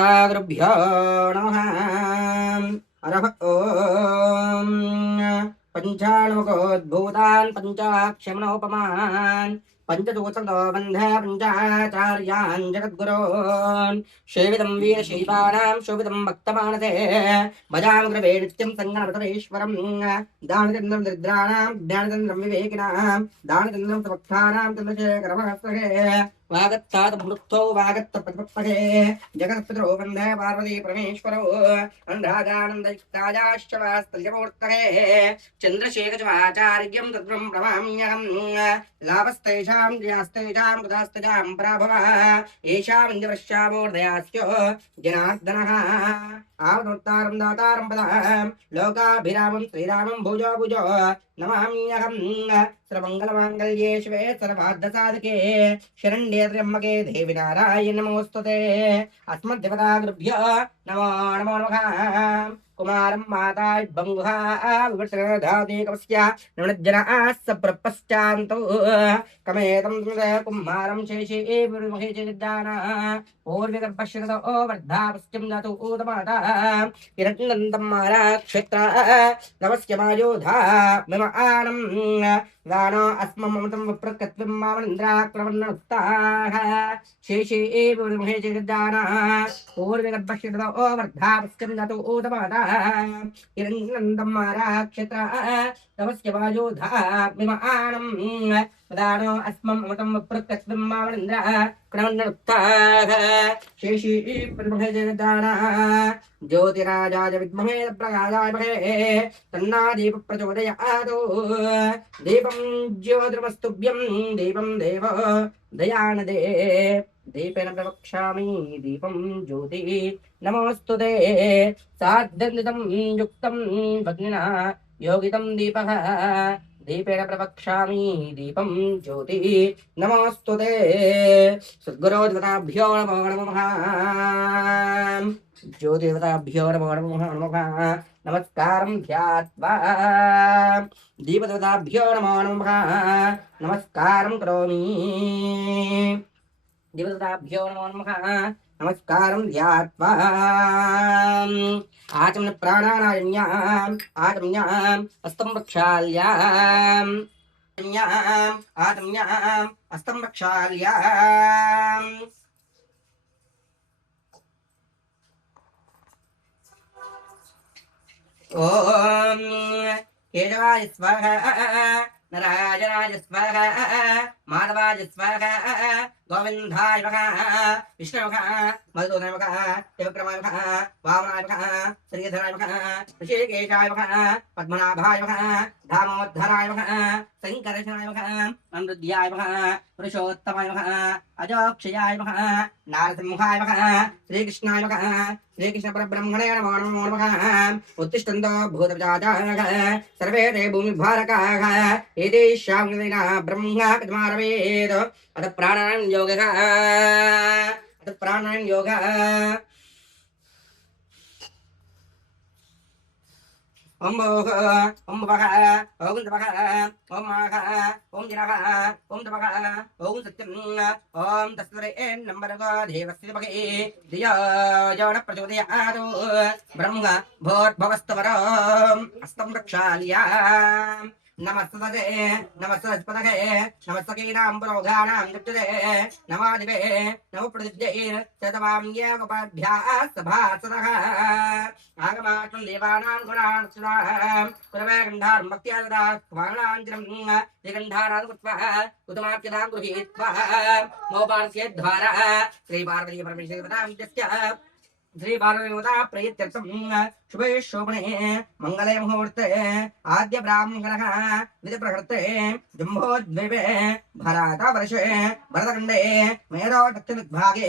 गुरुभ्यो नमः। हरः ॐ पञ्चाण्मुखोद्भूतान् पञ्चाक्षमणोपमान् पञ्चदूततो बन्धे पञ्चाचार्यान् जगद्गुरोन् सेवितं वीरशैवानां शोभितं भक्तमानसे भजामि कृपे नित्यं सङ्गणपतमीश्वरं दानचन्द्रं दरिद्राणां ज्ञानचन्द्रं विवेकिनां दानचन्द्रं सुभक्तानां चन्द्रशेखरमहस्रहे वागत्तादमृक्तौ वागत्त प्रतिपत्तये जगत्पितरो वन्दे पार्वती परमेश्वरौ अनुरागानन्दयुक्तायाश्च वास्तल्यमूर्तये चन्द्रशेखरमाचार्यं तद्ब्रह्म प्रमाम्यहम् लाभस्तेषां जयास्तेषां कृतास्तेषां पराभवः येषामिन्द्रवश्यामोर्दयास्यो जनार्दनः आवनोत्तारं दातारं पदां लोकाभिरामं श्रीरामं भुजो भुजो नमाम्यहम् सर्वमङ्गलमाङ्गल्ये शिवे सर्वार्धसाधके शरण्ये त्र्यम्बके देवि नारायणि नमोऽस्तुते अस्मद्देवतागुरुभ्यो नमो नमो नमः कुमारं माता बंगुहा विवटधादेकवस्य नवनज्जनाः सप्रपश्चान्तौ कमेतं कुमारं शेषे विर्महेजदाना पूर्वगर्भश्रतो वर्धापश्चं जातु ऊतमाता हिरण्यन्दं महाराक्षेत्र नमस्य मायोधा मम आनं गानो अस्मममतं विप्रकत्वं मामनिन्द्राक्रमन्नुत्ताः शेषे विर्महेजदाना पूर्वगर्भश्रतो वर्धापश्चं जातु ऊतमाता हिरण्यन्दं महाराक्षेत्र नमस्य मायोधा मम आनं गानो अस्मममतं विप्रकत्वं मामनिन्द्राक्रमन्नुत्ताः शेषे विर्महेजदाना ज्योतिराजाय विद्महे प्रकाशाय महे तन्नादीप प्रचोदयात् दीपं ज्योतिर्मस्तुभ्यं दीपं देव दयानदे दीपेन प्रवक्ष्यामि दीपं ज्योति नमोऽस्तुते साध्यन्वितं युक्तं भग्निना योगितं दीपः दीपेन प्रवक्ष्यामि दीपं ज्योति नमोऽस्तुते सद्गुरोदेवताभ्यो नमो नमः ज्योतिदेवताभ्यो नमो नमः नमस्कारं ध्यात्वा दीपदेवताभ्यो नमो नमः नमस्कारं करोमि दीपदेवताभ्यो नमो नमः नमस्कारं ध्यात्वा आचमन प्राणानायम्याम् आचम्याम् अस्तं प्रक्षाल्याम् आचम्याम् अस्तं प्रक्षाल्याम् ॐ केशवाय स्वाहा नारायणाय स्वाहा माधवाय स्वाहा गोविन्दाय नमः विष्णवे नमः मधुसूदनाय नमः शिवक्रमाय नमः वामनाय नमः श्रीधराय नमः ऋषिकेशाय नमः पद्मनाभाय नमः दामोदराय नमः शङ्करशनाय नमः अमृद्याय नमः पुरुषोत्तमाय नमः अजोक्षयाय नमः नारसिंहाय नमः श्रीकृष्णाय नमः श्रीकृष्णपरब्रह्मणे नमो नमः उत्तिष्ठन्तो भूतपिशाचाः सर्वे ते भूमिभारकाः एतेषां कृतेना ब्रह्मा कथमारवेत् अथ प्राणायाम योगः ओम भोग ओम भगः ओम तपः ओम माघः ओम दिनः ओम तपः ओम सत्यं ओम तस्मरे नम्बरगो देवस्य भगे धियो यो न प्रचोदयात् ब्रह्म भोर्भवस्तवरम् अस्तं प्रक्षाल्य नमस्ते नमस्ते नमस्कीनां पुरोगानां नित्यते नमादिवे नमो प्रतिज्ञैर् शतवाम्येकपाढ्याः सभासदः आगमात्मन् देवानां गुणान् सुराः पुरवे गन्धारं भक्त्या ददा स्वाणाञ्जनं दिगन्धारान् कृत्वा उतमाप्यतां गृहीत्वा मोपानस्यद्वारा श्रीपार्वती परमेश्वरीवतां यस्य श्री पार्वतीवता प्रयत्यर्थं शुभे शोभने मंगले मुहूर्ते आद्य ब्राह्मणः विधिप्रहृते जम्बोद्वीपे भराता वर्षे भरतखण्डे मेरो दक्षिणभागे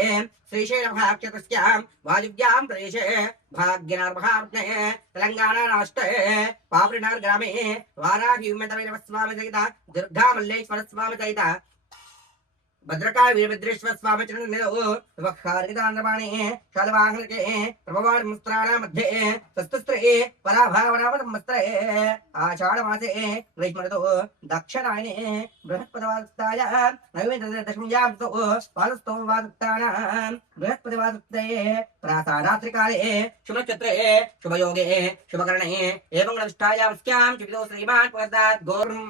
श्रीशैलमहाक्षेत्रस्यां वायुव्यां प्रदेशे भाग्यनगरमहारत्ने तेलंगाना राष्ट्रे पावरीनगर ग्रामे वाराहिमतवैरवस्वामी सहित दुर्गामल्लेश्वरस्वामी सहित భద్రకాళి వీరభద్రేశ్వర స్వామి చరణిలో వక్కారిదానవాణి శాలవాహనకే ప్రభవాణి ముస్త్రాణ మధ్యే సస్తుస్త్రే పరాభావనామస్త్రే ఆషాఢమాసే గ్రీష్మఋతో దక్షిణాయనే బృహస్పతివాసత్తాయ నైవేద్యదశమ్యాతో పాలస్తోవాసత్తానాం బృహస్పతివాసత్తే ప్రాసారాత్రికాలే శుభనక్షత్రే శుభయోగే శుభకరణే ఏవం నష్టాయావస్యాం చివిదో శ్రీమాన్ పదాత్ గోర్ం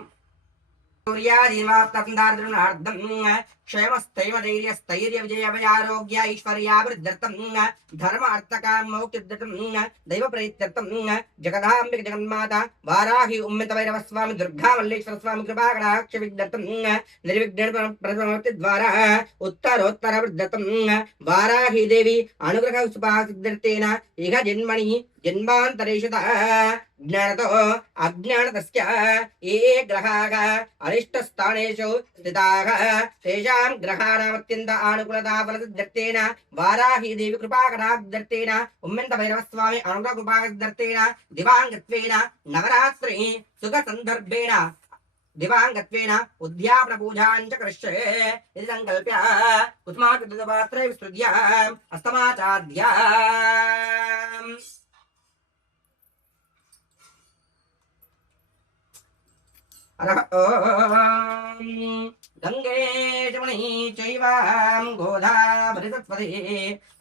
सूर्यादीमाप्तन्दार्दृणार्धं क्षेमस्थैव धैर्यस्थैर्य विजयभयारोग्य ऐश्वर्याभिवृद्ध्यर्थं धर्म अर्थकाम मोक्षिद्धर्थं दैवप्रीत्यर्थं जगदाम्बिक जगन्माता वाराहि उम्मितभैरवस्वामी दुर्गा मल्लेश्वर स्वामी कृपाकटाक्ष विघ्नर्थं निर्विघ्नेन प्रथमवर्तिद्वारा उत्तरोत्तरवृद्ध्यर्थं वाराहि देवी अनुग्रह सुभासिद्ध्यर्थेन इह जन्मनि जन्मान्तरेषुतः ज्ञानतो अज्ञानतस्य ये ग्रहाः अरिष्टस्थानेषु स्थिताः तेषां ग्रहाणामत्यन्त आनुकूलता फलसिद्ध्यर्थेन वाराही देवी कृपाकटाक्षार्थेन उम्मितभैरवस्वामी अनुग्रहकृपाकटाक्षार्थेन दिवाङ्गत्वेन नवरात्रि सुखसन्दर्भेण दिवाङ्गत्वेन उद्यापनपूजाञ्च करिष्ये इति सङ्कल्प्य कुसुमाकृतपात्रे विस्तृत्य हस्तमाचाद्याम् गंगे जमुनी चैवां गोदावरी सरस्वती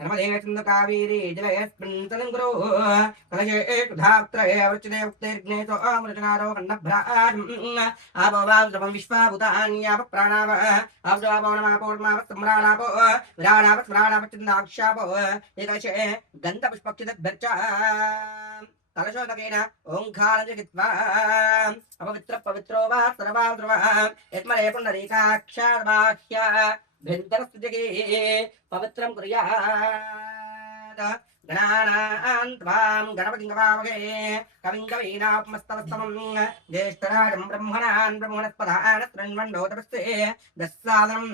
नर्मदे सिन्धु कावेरी जलेऽस्मिन् सलिलङ्कुरु कलशे धात्रये वृच्यते उक्तेर्ग्नेतो अमृतनारो कण्डभ्राम् आपो वां विश्वाभूतान्याप प्राणाव आवजापो नमापोर्माव सम्राणापो विराणाव स्मराणावचिन्दाक्षापो एकलशे गन्धपुष्पक्षितभ्यर्च कलशोदकेन ओंकाराञ्च कृत्वा अपवित्र पवित्रो वा सर्वा ध्रुवा यत्मरे पुण्डरीकाक्षार्बाह्य भिन्दरस्तुजगे पवित्रं कुर्यात् गणानां त्वां गणपतिं गवावहे कविं कवीनापमस्तवस्तमं ज्येष्ठराजं ब्रह्मणान् ब्रह्मणस्पदान् शृण्वन्नोतपस्ते दस्सादनं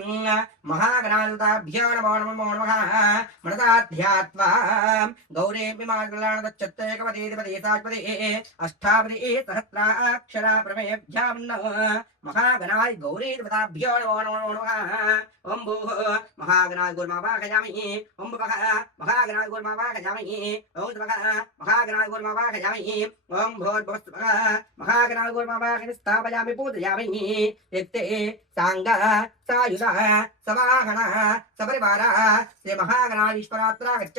महागणायुताभ्यो नमो नमो नमः मनसाध्यात्वा गौरीमिमागलाणदच्छत्ते कवतीधिपति साधिपति अष्टापति सहस्राक्षरा प्रमेभ्यां महागणाय गौरीधिपताभ्यो नमो नमो नमः ओं भूः महागणाय गुरुमावाहयामि ओं भवः महागणाय गुरुमावाहयामि ओं भवः महागणाय गुरुमावाहयामि ओं भूर्भुवस्सुभः महागणाय गुरुमावाहयामि स्थापयामि पूजयामि यत्ते सांगः सायुधः सवाहनः सपरिवारः श्री महागणाधीश्वरात्र गच्छ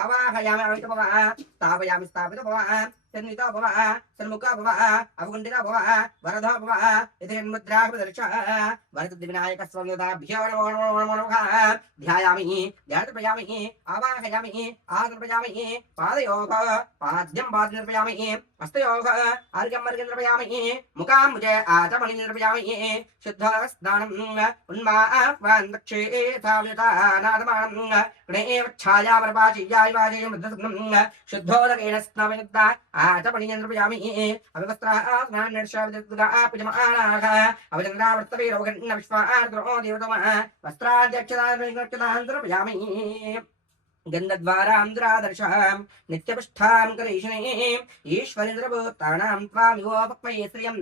आवाहयामि अवितभवः स्थापयामि स्थापितभवः सन्निहितो भवः सन्मुखो भवः अवकुण्ठितो भवः वरदो भवः इति मुद्राः प्रदर्शः वरदविनायकस्वामिदाभ्यो नमो नमो नमः ध्यायामि ध्यानर्पयामि आवाहयामि आसनर्पयामि पादयोः पाद्यं पाद्यं निर्पयामि हस्तयोः अर्घ्यं अर्घ्यं निर्पयामि मुखाम्बुजे आचमनीं निर्पयामि शुद्धस्नानम् उन्माह्वान् दक्षे थाव्यतानादमानं गणेवच्छायावरपाचीयायवाचयं शुद्धोदकेन स्नानयुक्ता आचमनीं निर्पयामि अविवस्त्रास्नान् निर्षाविदुदापजमानाः अवचन्द्रावर्तवीरोगण्ण विश्वार्द्रो देवतमः वस्त्राध्यक्षतान् निर्पयामि गन्धद्वारां दुरादर्शं नित्यपुष्ठां करीषणीं ईश्वरेन्द्रभूतानां त्वामिवोपक्वये श्रियं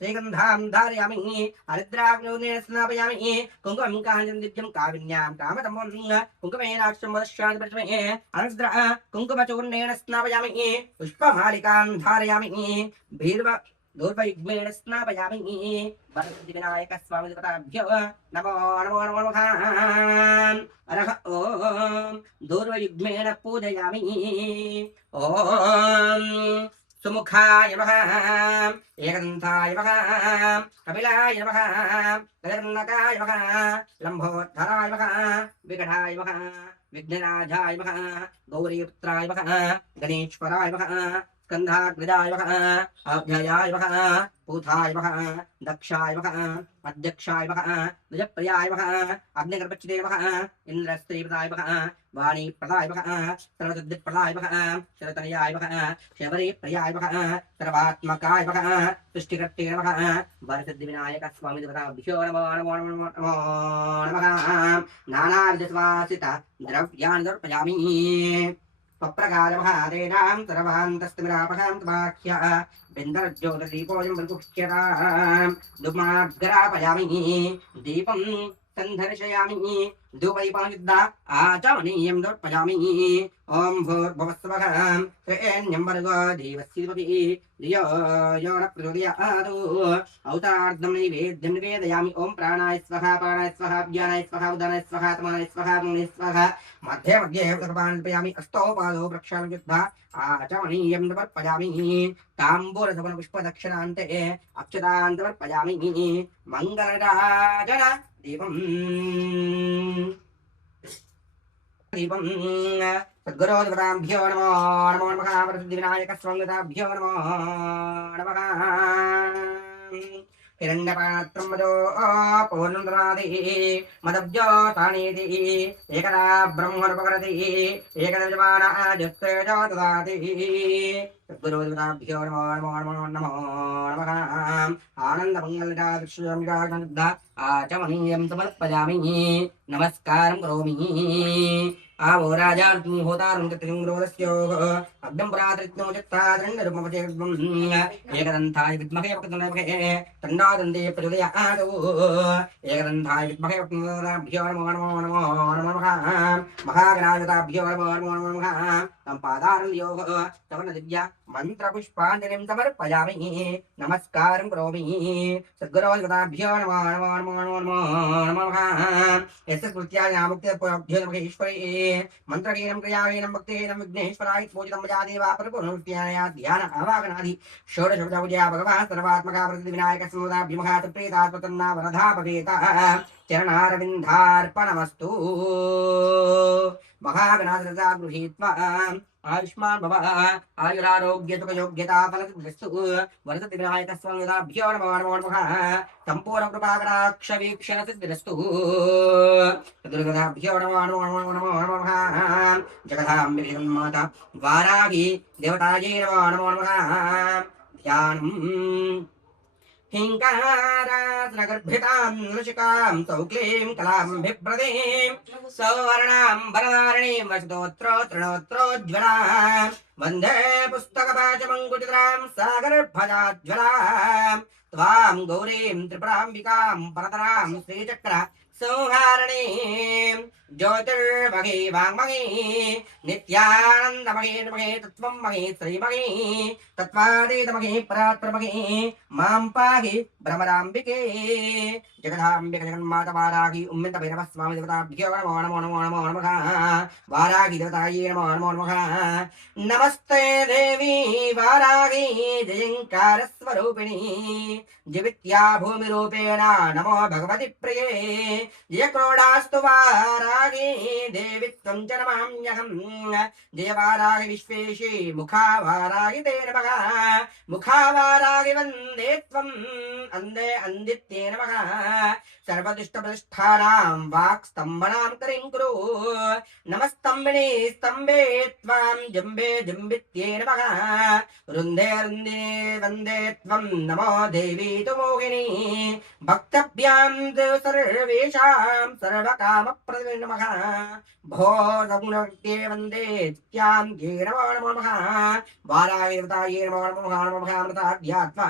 श्रीगन्धां धारयामि हरिद्राग्नोनेन स्नापयामि कुङ्कुमं काञ्चन दिव्यं काविन्यां कामतमं कुङ्कुमेनाक्षं वदश्यादिप्रथमे अनस्द्रा कुङ्कुमचूर्णेन स्नापयामि पुष्पमालिकां धारयामि भीर्व दूर्वयुग्मेण स्नापयामि वरसिद्धिविनायकस्वामिदेवताभ्यो नमो नमो नमो नमः अरह ॐ दूर्वयुग्मेण पूजयामि ॐ सुमुखाय नमः एकदन्ताय नमः कपिलाय नमः गजकर्णकाय नमः लम्बोद्धराय नमः विकटाय नमः विघ्नराजाय नमः गौरीपुत्राय नमः गणेश्वराय नमः स्कन्धाग्रजाय नमः अभ्ययाय नमः पूताय नमः दक्षाय नमः अध्यक्षाय नमः द्विजप्रियाय नमः अग्निगर्भच्छिदे नमः इन्द्रस्त्रीपदाय नमः वाणीप्रदाय नमः सर्वसिद्धिप्रदाय नमः शरतनयाय नमः शबरीप्रियाय नमः सर्वात्मकाय नमः सृष्टिकर्ते नमः वरसिद्धिविनायकस्वामिदेवताभ्यो नमो नमो नमो नमो नमः नानाविधसुवासित द्रव्याणि समर्पयामि पप्रकालमहादेनां सर्वान्तस्तिमिरापहां तवाख्य बिन्दरज्योतिदीपोऽयं बलपुष्यतां धूमाग्रापयामि दीपं सन्धर्शयामि धूपदीपायुद्धा आचमनीयं दर्पयामि ॐ भूर्भुवस्सुवः त्रेण्यं भर्गो देवस्यपति धियो यो न प्रचोदयात् औतार्धं नैवेद्यं निवेदयामि ॐ प्राणाय स्वाहा व्यानाय स्वाहा उदानाय स्वाहा तमानाय स्वाहा मनाय स्वाहा मध्ये मध्ये सर्वान्पयामि अष्टौ पादौ प्रक्षालनं युद्धा आचमनीयं समर्पयामि ताम्बूलसवनपुष्पदक्षिणान्ते अक्षतान् समर्पयामि मङ्गलराजन दीपं दीपं सद्गुरोदेवताभ्यो नमो नमो नमः वरसिद्धिविनायकस्वामिदेवताभ्यो नमो नमः हिरण्यपात्रं मदो पूर्णं ददाति मदब्जो तानीति एकदा ब्रह्मणुपकरति एकदा यजमानः ददाति सद्गुरोदेवताभ्यो नमो नमो नमो नमो नमः आनन्दमङ्गलराजश्रीयमिराजनद्धा आचमनीयं समर्पयामि नमस्कारं करोमि आवो राजार्जुन होतारं तत्रिंग्रोदस्योः अग्नं पुरातृत्नो चित्तादण्डरूपमचेद्वम् एकदन्ताय विद्महे वक्रतुण्डमहे तन्नादन्ते प्रचोदयात् एकदन्ताय विद्महे वक्रतुण्डभ्यो नमो नमो नमो नमः महागणाधिपताभ्यो नमो नमो नमः तं पादारं दिव्या मन्त्रपुष्पाञ्जलिं समर्पयामि नमस्कारं करोमि सद्गुरोदेवताभ्यो नमो नमो नमो नमो नमः यस्य स्मृत्याय नामुक्तिभ्यो नमः ईश्वरे मंत्रहीनं क्रियाहीनं भक्तिहीनं विघ्नेश्वराय पूजितं मया देवा परिपूर्णरूप्याय ध्यान आवाहनादि षोडशोपचापूजया भगवान् सर्वात्मका प्रसिद्धिविनायकस्मृताभ्युमः तत्प्रीतात्मतन्ना वरदा भवेत चरणारविन्दार्पणमस्तु महागणाधिपता गृहीत्वा आयुष्मान् भव आयुरारोग्यसुखयोग्यता फलसिद्धिस्तु वरदविनायकस्वामिदेवताभ्यो नमो नमो नमः सम्पूर्णकृपाकटाक्षवीक्षणसिद्धिरस्तु दुर्गदाभ्यो नमो नमो नमो नमो नमः जगदाम्बिके माता वाराही देवतायै नमो नमो नमः ध्यानम् हिंकारासनगर्भितां नृशिकां सौक्लीं कलां बिभ्रतीं सौवर्णां वरदारणीं वशतोत्रोत्रणोत्रोज्ज्वलां वन्दे पुस्तकपाशमङ्कुचित्रां सागरभजाज्ज्वलां त्वां गौरीं त्रिपुराम्बिकां परतरां श्रीचक्र संहारणीं ज्योतिर्मही वाङ्मही नित्यानन्दमही नमहे तत्त्वं मही श्रीमही तत्त्वातीतमही परात्परमही मां पाहि भ्रमराम्बिके जगदाम्बिके जगन्माता वाराही उम्मितभैरवस्वामी देवताभ्यो नमो नमो नमो नमो नमः वाराही देवतायै नमो नमो नमः नमस्ते देवी वाराही जयङ्कारस्वरूपिणी जीवित्या भूमिरूपेण नमो भगवति प्रिये जय क्रोडास्तु वाराही देवी त्वं च नमाम्यहम् जय वाराही विश्वेशे मुखा वाराही ते नमः मुखा वाराही वन्दे त्वम् अन्धे अन्दित्ये नमः सर्वदुष्टप्रतिष्ठानां वाक्स्तम्भनां करीं कुरु नमस्तम्भिनी स्तम्भे त्वां जम्बे जम्बित्ये नमः रुन्धे रुन्धे वन्दे त्वं नमो देवी तु मोहिनी भक्तभ्यां सर्वेषां सर्वकामप्रदे नमः भो सगुणके वन्दे त्यां गे नमो नमः वाराय देवतायै नमो नमः नमः अमृताध्यात्मा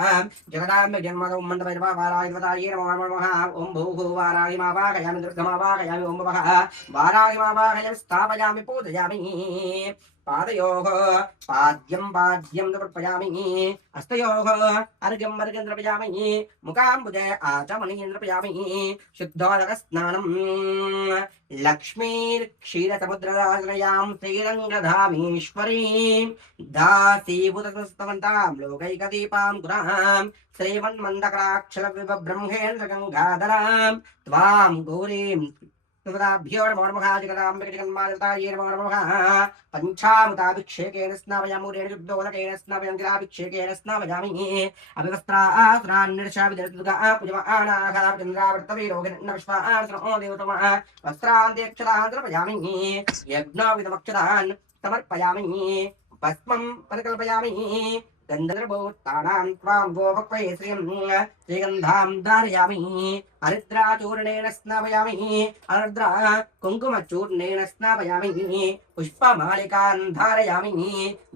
जगदाम्बे जन्मदौ मन्दभैरवा वाराय देवतायै नमो नमः ॐ भूः वाराय मावाहयामि दुर्गमावाहयामि ॐ भवः वाराय मावाहयामि स्थापयामि पूजयामि पादयोः पाद्यं समर्पयामि हस्तयोः अर्घ्यं समर्पयामि मुखाम्बुजे आचमनीयं समर्पयामि शुद्धोदकस्नानं लक्ष्मीर्क्षीरसमुद्रराजयां श्रीरङ्गधामीश्वरीं दासीभूतस्तवन्तां लोकैकदीपां गुरां श्रीमन्मन्दकराक्षरविभ्रह्मेन्द्रगङ्गाधरां त्वां गौरीं देवताभ्यो नमो नमः जगदाम्बिके जगन्मातायै नमो नमः पञ्चामृताभिषेकेन स्नापयामि मूलेन शुद्धोदकेन स्नापयामि जलाभिषेकेन स्नापयामि अभिवस्त्रास्त्रान्निर्शाविदर्दुर्गा पूजमानाः चन्द्रावर्तवीरोगिनविश्वासनो देवतमः वस्त्रान्त्यक्षतान् समर्पयामि यज्ञोविदमक्षतान् समर्पयामि भस्मं परिकल्पयामि गन्धर्वोत्तानां त्वां गोभक्वै श्रीगन्धां धारयामि हरिद्राचूर्णेन स्नापयामि अनर्द्रा कुङ्कुमचूर्णेन स्नापयामि पुष्पमालिकां धारयामि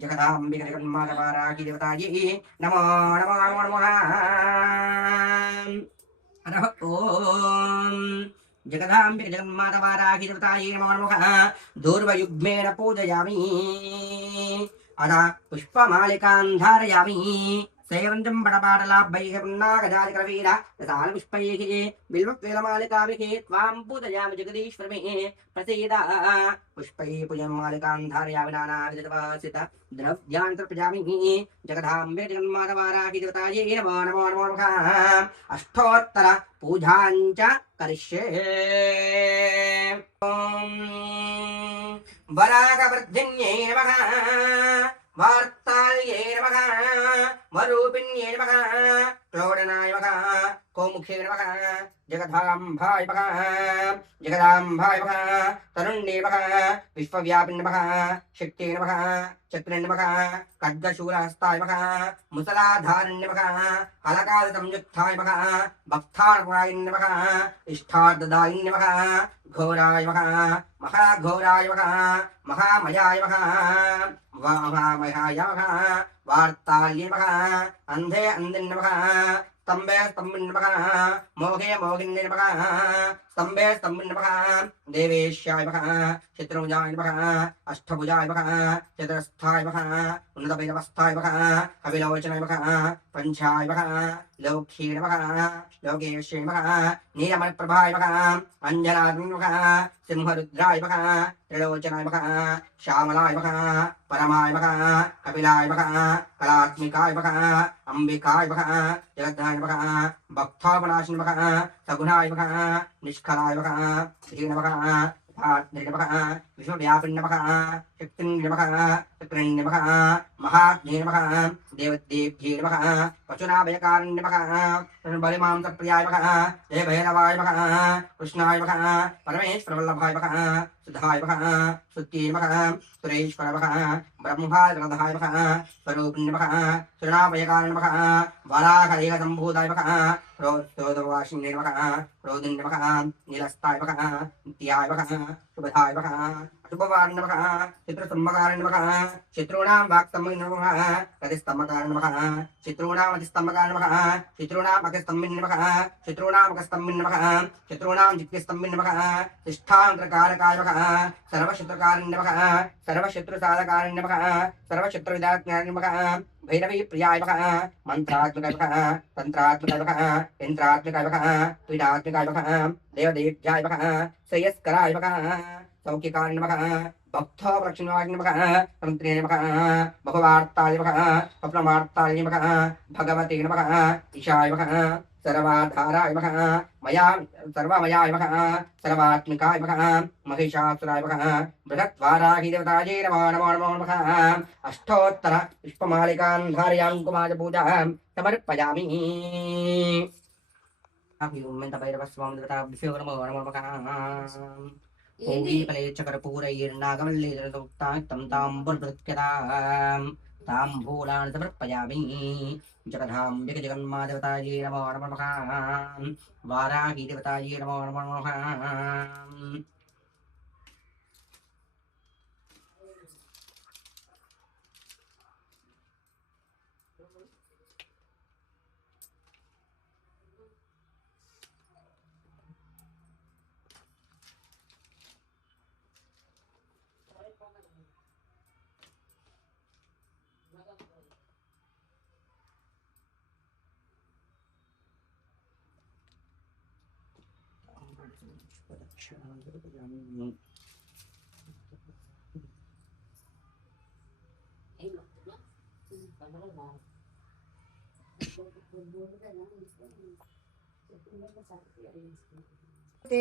जगदाम्बिके जगन्माता वाराही देवतायै नमो नमो नमो नमः हरः ॐ जगदाम्बे जगन्मातवाराहिदेवतायै नमो नमः दूर्वयुग्मेन पूजयामि अदा पुष्पमालिकां धारयामि सेवन्तं बडपाटलाभैः पुन्नागजादिकरवीर रसालपुष्पैः बिल्ववेलमालिकाभिः त्वां पूजयामि जगदीश्वरमे प्रसीद पुष्पैः पूजमालिकां धारयामि नानाविधवासित द्रव्यान्तर्पजामि जगदाम्बे जगन्मातवाराहिदेवतायै नमो नमो नमो नमः अष्टोत्तर पूजाञ्च करिष्ये वरागवर्धिन्यै नमः वार्ताल्ये नमः वरूपिण्ये नमः क्लोडनाय नमः कौमुखे नमः जगदाम्बाय नमः जगदाम्बाय नमः तरुण्ये नमः विश्वव्यापिन्ये नमः शक्त्यै नमः चक्रे नमः खड्गशूलहस्ताय नमः मुसलाधारण्ये नमः हलकालसंयुक्ताय नमः भक्तार्पणाय नमः इष्टार्थदायिन्ये नमः घोराय नमः महाघोराय नमः महामयाय नमः महामयाय नमः वार्ताल्ये नमः अन्धे अन्धिन्ये नमः स्तम्भे स्तम्भिन्ये नमः मोघे मोहिन्ये नमः स्तम्भे स्तम्भिन्ये नमः देवेश्याय नमः शत्रुभुजाय नमः अष्टभुजाय नमः चतुरस्थाय नमः उन्नतभैरवस्थाय नमः कविलोचनाय नमः पंचाय नमः लोक्ष्ये नमः लोकेश्ये नमः नीलमणिप्रभाय नमः अंजनाय नमः सिंहरुद्राय नमः त्रिलोचनाय नमः श्यामलाय नमः परमाय नमः कपिलाय नमः कलात्मिकाय नमः अंबिकाय नमः जगद्धाय नमः भक्तापनाशिने नमः सगुणाय नमः निष्कलाय नमः श्री नमः नमः विश्वव्यापिन्ये नमः शक्तिन्ये नमः चक्रिण्ये नमः महात्म्ये नमः देवदेव्ये नमः पशुनाभयकारिण्ये नमः बलिमांसप्रियाय नमः जय भैरवाय नमः कृष्णाय नमः परमेश्वरवल्लभाय नमः सुधाय नमः सुत्यै नमः सुरेश्वर नमः ब्रह्माय नमः स्वरूपिण्ये नमः सुरनाभयकारिण्ये नमः वराहदेहसम्भूताय नमः क्रोधवासिन्ये नमः क्रोधिन्ये नमः नीलस्ताय नमः नित्याय नमः शुभदाय नमः शुभवारिण्ये नमः चित्रस्तम्भकारिण्ये नमः शत्रूणां वाक्स्तम्भिन्ये नमः गतिस्तम्भकारिण्ये नमः शत्रूणां अतिस्तम्भकारिण्ये नमः शत्रूणां अतिस्तम्भिन्ये नमः शत्रूणां अकस्तम्भिन्ये नमः शत्रूणां जित्तिस्तम्भिन्ये नमः तिष्ठान्तरकारकाय नमः सर्वशत्रुकारिण्ये नमः सर्वशत्रुसाधकारिण्ये नमः सर्वशत्रुविदाज्ञाय नमः भैरवी प्रियाय नमः मंत्रात्मकाय नमः तंत्रात्मकाय नमः यंत्रात्मकाय नमः पीडात्मकाय नमः देवदेव्याय नमः श्रेयस्कराय नमः सौख्यकारिण्ये नमः भक्तोपलक्षणाय नमः तंत्रे नमः बहुवार्ताय नमः स्वप्नवार्ताय नमः भगवते नमः ईशाय नमः सर्वाधाराय नमः मया सर्वमयाय नमः सर्वात्मिकाय नमः महिषासुराय नमः बृहद्वाराहिदेवतायै नमो नमो नमो नमः अष्टोत्तर पुष्पमालिकां धारयामि कुमारपूजां समर्पयामि भैरवस्वामिदेवताभ्यो नमो नमो नमः पूगीफलेच्छकर्पूरैर्नागवल्लीधरदौक्तां ताम्बूलभृत्यतां ताम्बूलान् समर्पयामि जगदाम्बिके जगन्मादेवतायै नमो नमः वाराहीदेवतायै नमो नमः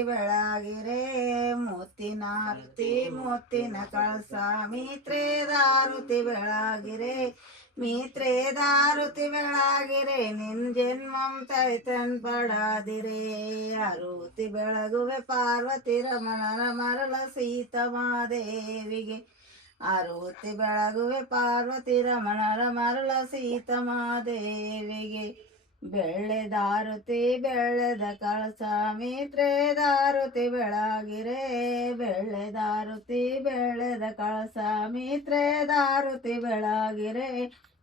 ಬೆಳಗಿರೆ ಮುತ್ತಿನಾರುತಿ ಮುತ್ತಿನ ಕಳಸ ಮಿತ್ರೆ ದಾರುತಿ ಬೆಳಗಿರೆ ಮಿತ್ರೆ ದಾರುತಿ ಬೆಳಗಿರೆ ನಿನ್ ಜನ್ಮಂ ತೈತನ್ ಪಡಾದಿರೆ ಅರುತಿ ಬೆಳಗುವೆ ಪಾರ್ವತಿ ರಮಣನ ಮರಳ ಸೀತಮಾದೇವಿಗೆ ಅರುತಿ ಬೆಳಗುವೆ ಪಾರ್ವತಿ ರಮಣರ ಮರಳ ಸೀತಮಾದೇವಿಗೆ ಬೆಳ್ಳೆದಾರುತಿ ಬೆಳೆದ ಕಳಸ ಮಿತ್ರೆ ದಾರುತಿ ಬೆಳಗಿರೆ ಬೆಳ್ಳೆದಾರುತಿ ಬೆಳೆದ ಕಳಸ ಮಿತ್ರೆ ದಾರುತಿ ಬೆಳಗಿರೆ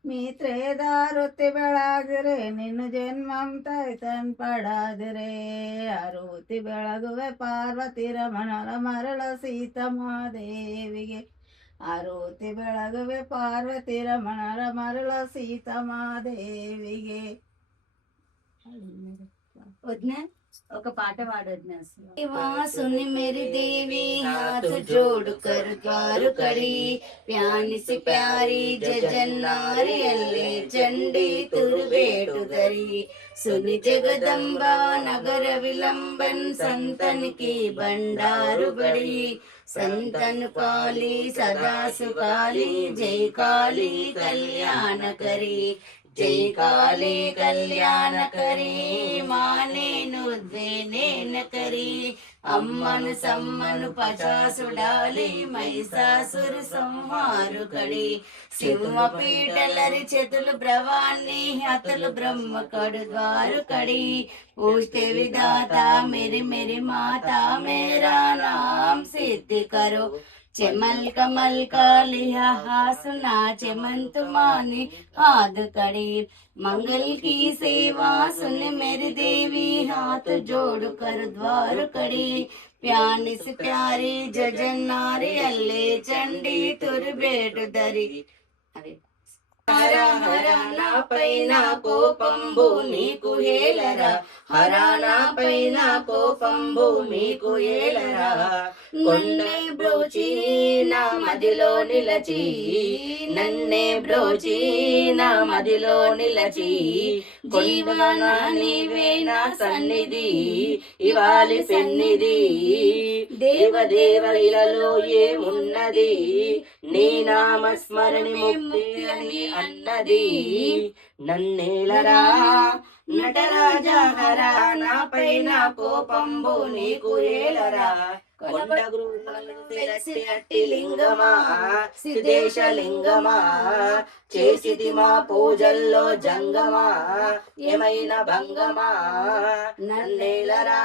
ಮಿತ್ರೇದಾರುತಿ ಬೆಳಗಿರೆ ನಿನ್ನ ಜನ್ಮಂ ತೈತನ್ ಪಡಾದಿರೆ ಅರುತಿ ಬೆಳಗುವೆ ಪಾರ್ವತಿ ರಮಣರ ಮರಳ ಸೀತಮಾದೇವಿಗೆ ಆರುತಿ ಬೆಳಗುವೆ ಪಾರ್ವತಿ ರಮಣರ ಮರಳ సీతమాదేవిಗೆ వదిన ఒక పాట పాడొద్దు सुनी मेरी देवी हाथ जोड़ कर द्वार कड़ी प्यानी सी प्यारी जजन्नारी अल्ले चंडी तुर बेटु दरी सुनि जगदम्बा नगर विलंबन संतन की भंडार बड़ी संतन काली सदा सुकाली जय काली कल्याण करी जय काली कल्याण करी माने नुद्वेनेन करी अम्मनु सम्मनु पचासुडाली महिषासुर संहारु कड़ी సింహ పీటలరి చేతులు బ్రవాన్ని హతులు బ్రహ్మ కడు ద్వారు కడి పూజతే విధాత मेरी मेरी माता मेरा नाम सिद्धि करो चमल कमल का लिया हासुना चमंत मानी हाथ कड़ी मंगल की सेवा सुन मेरी देवी हाथ जोड़ कर द्वार कड़ी प्यानी से प्यारी जजन्नारी अल्ले चंडी तुर बेट दरी हर हर ना पैना कोपंबु नीकु हेलरा हर ना पैना कोपंबु नीकु हेलरा కొన్నే బ్రోచి నా మదిలో నిలచి నన్నే బ్రోచి నా మదిలో నిలచి జీవన నీవే నా సన్నిధి ఇవాలి సన్నిధి దేవదేవ ఇలలో ఏమున్నది నీ నామస్మరణి ముక్తి అని అన్నది నన్నేలరా నటరాజా హరా నా పైన కోపంబు నీకు ఏలరా లింగమా సిద్ధేశ లింగమా చేసిది మా పూజల్లో జంగమా ఏమైనా భంగమా నన్నేలరా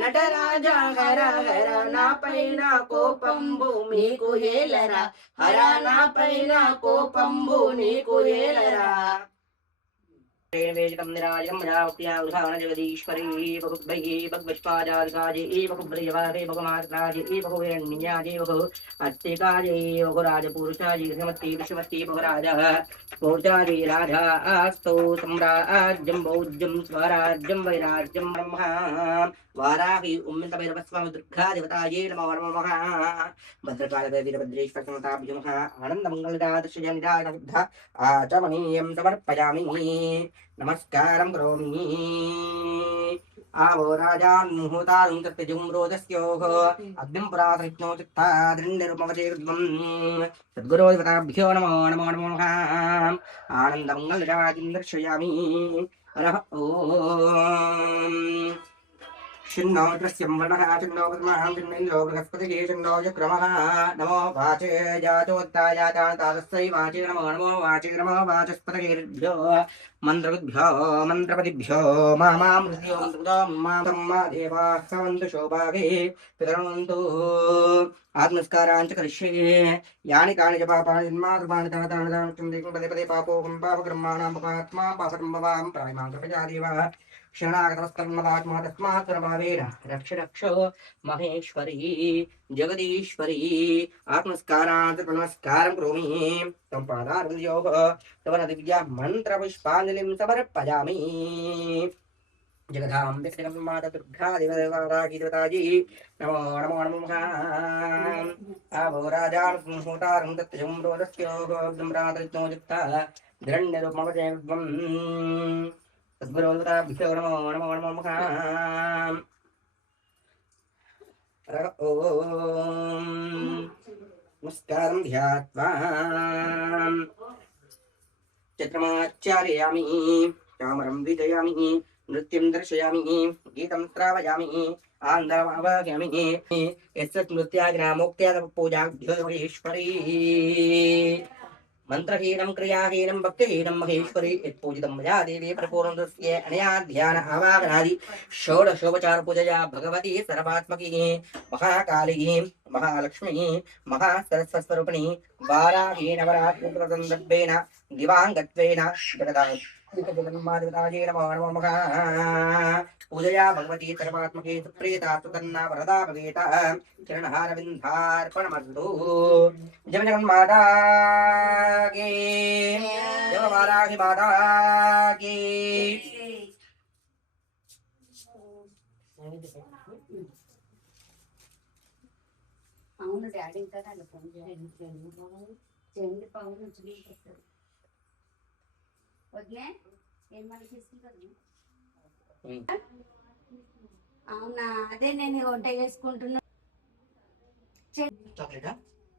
నటరాజా హర హర నా పైన కోపంబు మీకు హేలరా హర నా పైన కోపంబు నీకు హేలరా वेजकं निराजं मजावत्या उधान जगदीश्वरी बहुभये भगवत्पादादिकाजे बहुब्रजवाहे भगमात्राजे बहुवेण्ण्याजे बहु अस्तिकाजे बहुराजपुरुषाजे घृमत्ति विषमत्ति बहुराजः पौर्चाजे राजा अस्तौ सम्राज्यं भौज्यं स्वराज्यं वैराज्यं ब्रह्मा वाराहि उम्मितभैरवस्वाम दुर्गा देवताये नमो नमः भद्रकालवीरभद्रेश्वरसमताभ्यो नमः आनन्दमङ्गलदादृशजनिदानबुद्ध आचमनीयं समर्पयामि नमस्कारं करोमि आवो राजान् मुहूर्तान् तत्तजुं रोदस्योः अग्निं पुरातरिज्ञो चित्ताद्रिण्यरूपमवचेर्ध्वं सद्गुरोदेवताभ्यो नमो नमो नमो नमः आनन्दमङ्गलराजिं दर्शयामि हरः ॐ शिन्नो दृश्यं वर्णः चिन्नो पद्मः चिन्नैलो बृहस्पतिः चिन्नो चक्रमः नमो वाचे जातोत्ताजातातस्यै वाचे नमो नमो वाचे नमो वाचस्पतिभ्यो मन्त्रभ्यो मन्त्रपतिभ्यो मामामृत्यो मां देवाः सवन्तु शोभागे पितरन्तु आत्मस्काराञ्च करिष्ये यानि कानि च पापानि जन्माकृपाणि तानि पदे पदे पापोऽहं पापकर्माणां पापात्मा पापकर्मवां प्रायमां कृपयादेव शरणागतमस्तन्मदात्मा तस्मात् प्रभावेन रक्ष रक्षो महेश्वरी जगदीश्वरी आत्मस्कारात् नमस्कारं करोमि तं पादारविन्दयोः तव दिव्या मन्त्रपुष्पाञ्जलिं समर्पयामि जगदाम्बे जगन्माता दुर्गा देवदेवताजी नमो नमो नमः आवो राजान् मुहूर्तान् तत्तजुं रोदस्योः रात्रिज्ञो चित्ता हिरण्यरूपमवचेर्ध्वं सद्गुरोदेवताभ्यो नमो नमो नमो नमः ॐ नमस्कारं ध्यात्वा चित्रमाचार्यामि चामरं विजयामि नृत्यं दर्शयामि गीतं श्रावयामि आन्दरमावाहयामि यस्य नृत्याग्नामोक्त्या पूजाभ्यो ईश्वरी మంత్రహీనం క్రియాహీనం భక్తిహీనం మహేశ్వరి యత్పూజితం మయా దేవీ పరిపూర్ణదస్యే అనయా ధ్యాన ఆవాహనాది షోడశోపచార పూజయా భగవతి సర్వాత్మకి మహాకాళీ మహాలక్ష్మి మహాసరస్వస్వరూపిణి వారాహీ నవరాత్రిసందర్భేన దివాంగత్వేన జగన్మాదితాయే నమో నమః పూజయా భగవతి సర్వాత్మకే సుప్రీతా సుతన్నా వరదా భవేత చరణహారవిందార్పణమస్తు జయ జగన్మాతా की जय वाराही माता की అవును డాడీ ఇంకా దాన్ని ఫోన్ చేయండి పవన్ నుంచి వదిలే ఏం మళ్ళీ తీసుకుంటారు అవునా అదే నేను వంట చేసుకుంటున్నా చాక్లెటా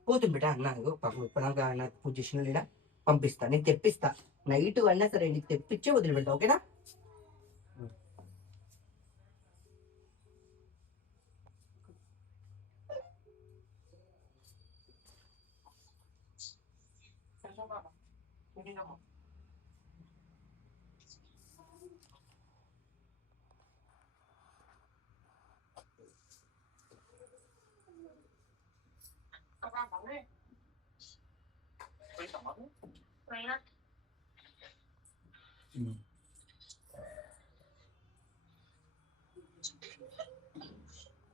పోతుంది బిడ్డ అన్నాను పాపం ఇప్పటిదాకా నాకు పూజ చేసిన లేడా పంపిస్తా నేను తెప్పిస్తా నైట్ అన్నా సరే నీకు తెప్పించే వదిలిపెడతా ఓకేనా Mm.